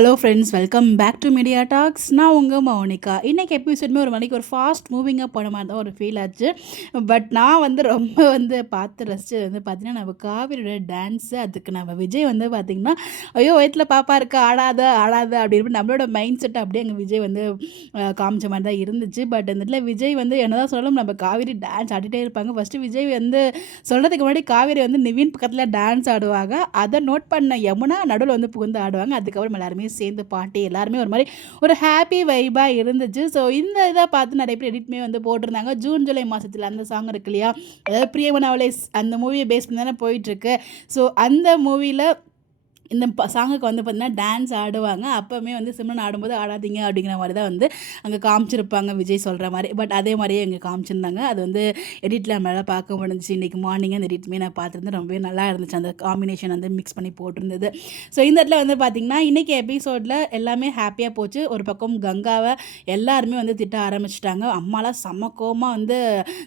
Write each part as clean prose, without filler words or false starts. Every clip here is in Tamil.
Hello friends, welcome back to media talks. நான் உங்கள் மௌனிகா. இன்றைக்கி எபிசோடுமே ஒரு மணிக்கு ஒரு ஃபாஸ்ட் மூவிங்காக போன மாதிரி தான் ஒரு ஃபீல் ஆச்சு. பட் நான் ரொம்ப பார்த்து ரசிச்சது பார்த்திங்கன்னா, நம்ம காவிரியோட டான்ஸு. அதுக்கு நம்ம விஜய் பார்த்திங்கன்னா, ஐயோ வயிற்றில் பாப்பா இருக்கா, ஆடாத ஆடாத அப்படின்னு நம்மளோட மைண்ட் செட் அப்படியே அங்கே விஜய் காமிச்ச மாதிரி தான் இருந்துச்சு. பட் இந்த இடத்துல விஜய் என்ன தான் சொல்லணும், நம்ம காவிரி டான்ஸ் ஆடிட்டே இருப்பாங்க. ஃபஸ்ட்டு விஜய் சொல்கிறதுக்கு முன்னாடி காவிரி நிவின் பக்கத்தில் டான்ஸ் ஆடுவாங்க. அதை நோட் பண்ண யமுனா நடுவில் புகுந்து ஆடுவாங்க. அதுக்கப்புறம் எல்லாருமே சேர்ந்து பாட்டி எல்லாருமே ஒரு மாதிரி ஒரு ஹாப்பி வைபாக இருந்துச்சு. ஸோ இந்த இதை பார்த்து நிறைய பேர் எடிட்மே போட்டிருந்தாங்க. ஜூன் ஜூலை மாதத்தில் அந்த சாங் இருக்கு இல்லையா, அதாவது பிரியமனவளே, அந்த மூவியை பேஸ் பண்ணி தானே போயிட்டுருக்கு. ஸோ அந்த மூவியில் இந்த சாங்குக்கு பார்த்திங்கன்னா டான்ஸ் ஆடுவாங்க. அப்போவுமே சிம்ரன் ஆடும்போது ஆடாதீங்க அப்படிங்கிற மாதிரி தான் அங்கே காமிச்சிருப்பாங்க விஜய் சொல்கிற மாதிரி. பட் அதே மாதிரியே இங்கே காமிச்சிருந்தாங்க. அது எடிட்டில் நம்மளால் பார்க்க முடிஞ்சிச்சு. இன்றைக்கி மார்னிங் அந்த எடிட்டுமே நான் பார்த்துருந்தேன். ரொம்பவே நல்லா இருந்துச்சு. அந்த காம்பினேஷன் மிக்ஸ் பண்ணி போட்டிருந்தது. ஸோ இந்த இடத்துல பார்த்திங்கன்னா இன்றைக்கி எபிசோடில் எல்லாமே ஹாப்பியாக போச்சு. ஒரு பக்கம் கங்காவை எல்லாருமே திட்ட ஆரம்பிச்சிட்டாங்க. அம்மாலாம் செம்ம கோவமாக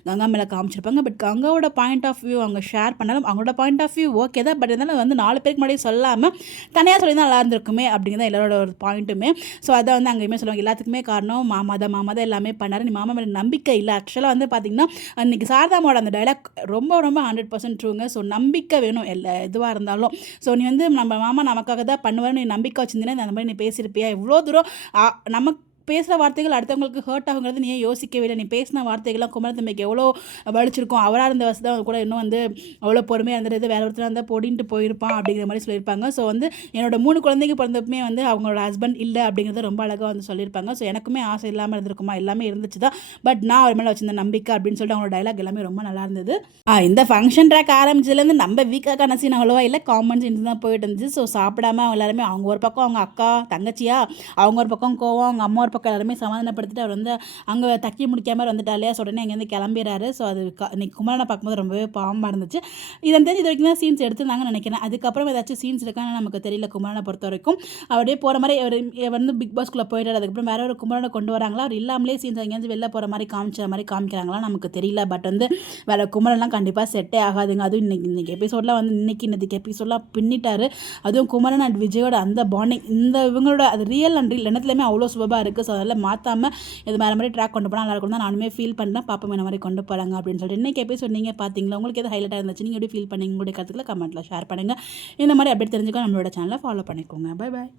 கங்கா மேலே காமிச்சிருப்பாங்க. பட் கங்காவோட பாயிண்ட் ஆஃப் வியூ அவங்க ஷேர் பண்ணாலும் அவங்களோட பாயிண்ட் ஆஃப் வியூ ஓகே தான். பட் இருந்தாலும் 4 பேருக்கு முன்னாடி சொல்லாமல் தனியாக சொல்லி தான் நல்லா இருந்திருக்குமே அப்படிங்கிறத எல்லாரோட ஒரு பாயிண்ட்டுமே. ஸோ அதை அங்கேயுமே சொல்லுவாங்க, எல்லாத்துக்குமே காரணம் மாமா தான் எல்லாமே பண்ணார், நீ மாமா மேலே நம்பிக்கை இல்லை. ஆக்சுவலாக பார்த்திங்கன்னா அன்றைக்கி சாரதாமோட அந்த டைலாக் ரொம்ப 100% ட்ரூங்க. ஸோ நம்பிக்கை வேணும் எதுவாக இருந்தாலும். ஸோ நீ நம்ம மாமா நமக்காக தான் பண்ணுவார், நீ நம்பிக்கை வச்சுருந்தீங்கன்னா அந்த மாதிரி நீ பேசியிருப்பியா, இவ்வளோ தூரம் நமக்கு பேசுகிற வார்த்தைகள் அடுத்தவங்களுக்கு ஹர்ட் ஆகுங்கிறது நீ யோசிக்கவே இல்லை. நீ பேசின வார்த்தைகள்லாம் குமரத்தம்பிக்கு எவ்வளோ வலிச்சிருக்கும். அவராக இருந்த வசதி தான் கூட இன்னும் அவ்வளோ பொறுமையாக இருந்தது, வேறு ஒருத்தர் இருந்தால் பொடின்ட்டு போயிருப்பான் அப்படிங்கிற மாதிரி சொல்லியிருப்பாங்க. ஸோ என்னோட 3 குழந்தைங்க பிறந்தப்பமே அவங்களோட ஹஸ்பண்ட் இல்லை அப்படிங்கிறத ரொம்ப அழகாக சொல்லியிருப்பாங்க. ஸோ எனக்குமே ஆசை இல்லாமல் இருந்திருக்குமா, எல்லாமே இருந்துச்சு தான். பட் நான் அவர் மேலே வச்சிருந்த நம்பிக்கை அப்படின்னு சொல்லிட்டு அவங்களோட டைலாக் எல்லாமே ரொம்ப நல்லா இருந்தது. இந்த ஃபங்க்ஷன் ட்ராக் ஆரம்பிச்சதுலேருந்து நம்ம வீக்காக சீன் அவ்வளோவா இல்லை, காமன் சீன்ஸ் தான் போயிட்டு இருந்துச்சு. ஸோ சாப்பிடாம அவங்க எல்லாருமே அவங்க ஒரு பக்கம் அவங்க அக்கா தங்கச்சியா, அவங்க ஒரு பக்கம் கோவம், அவங்க அம்மா ஒரு பக்கம் எல்லாருமே சமாதானப்படுத்திட்டு அவர் அங்கே தக்கி முடிக்காமல் வந்துட்டாலையா, உடனே அங்கேருந்து கிளம்பிடுறாரு. ஸோ அது இன்னைக்கு குமரனை பார்க்கும்போது ரொம்பவே பாவமாக இருந்துச்சு. இதன் தெரிஞ்சு இது வரைக்கும் தான் சீன்ஸ் எடுத்துருந்தாங்கன்னு நினைக்கிறேன். அதுக்கப்புறம் ஏதாச்சும் சீன்ஸ் இருக்கான்னு நமக்கு தெரியல. குமரனை பொறுத்த வரைக்கும் அப்படியே போகிற மாதிரி அவர் பிக் பாஸ்குள்ளே போயிட்டார். அதுக்கப்புறம் வேற ஒரு குமரனை கொண்டு வராங்களா, அவர் இல்லாமலே சீன்ஸ் எங்கேயாவது வெளில போகிற மாதிரி காமிக்கிறாங்களா நமக்கு தெரியல. பட் வேறு குமரன்லாம் கண்டிப்பாக செட்டே ஆகாதுங்க. அதுவும் இன்னைக்கு எபிசோட்லாம் இன்னைக்கு எபிசோட்லாம் பின்னிட்டாரு. அதுவும் குமரன் அண்ட் விஜயோட அந்த பாண்டிங், இவங்களோட அது ரியல் அண்ட் ரியல் எண்ணத்துலையுமே அவ்வளோ சுபமாக இருக்குது. ஸோ அதெல்லாம் மாற்றாமல் இது வேறு மாதிரி ட்ராக் கொண்டு போனால் நல்லா இருக்கும் தான் நானுமே ஃபீல் பண்ணுறேன். பாப்போம் என்ன மாதிரி கொண்டு போகிறாங்க அப்படின்னு சொல்லிட்டு. இன்றைக்கி எபிசோட் நீங்கள் பார்த்தீங்களா, உங்களுக்கு எது ஹைலைட்டாக இருந்துச்சு, நீங்கள் எப்படி ஃபீல் பண்ணீங்க, உங்களுடைய கருத்துக்களை கமெண்ட்டில் ஷேர் பண்ணுங்கள். இந்த மாதிரி அப்டேட் தெரிஞ்சுக்க நம்மளோட சேனலை ஃபாலோ பண்ணிக்கோங்க. Bye bye.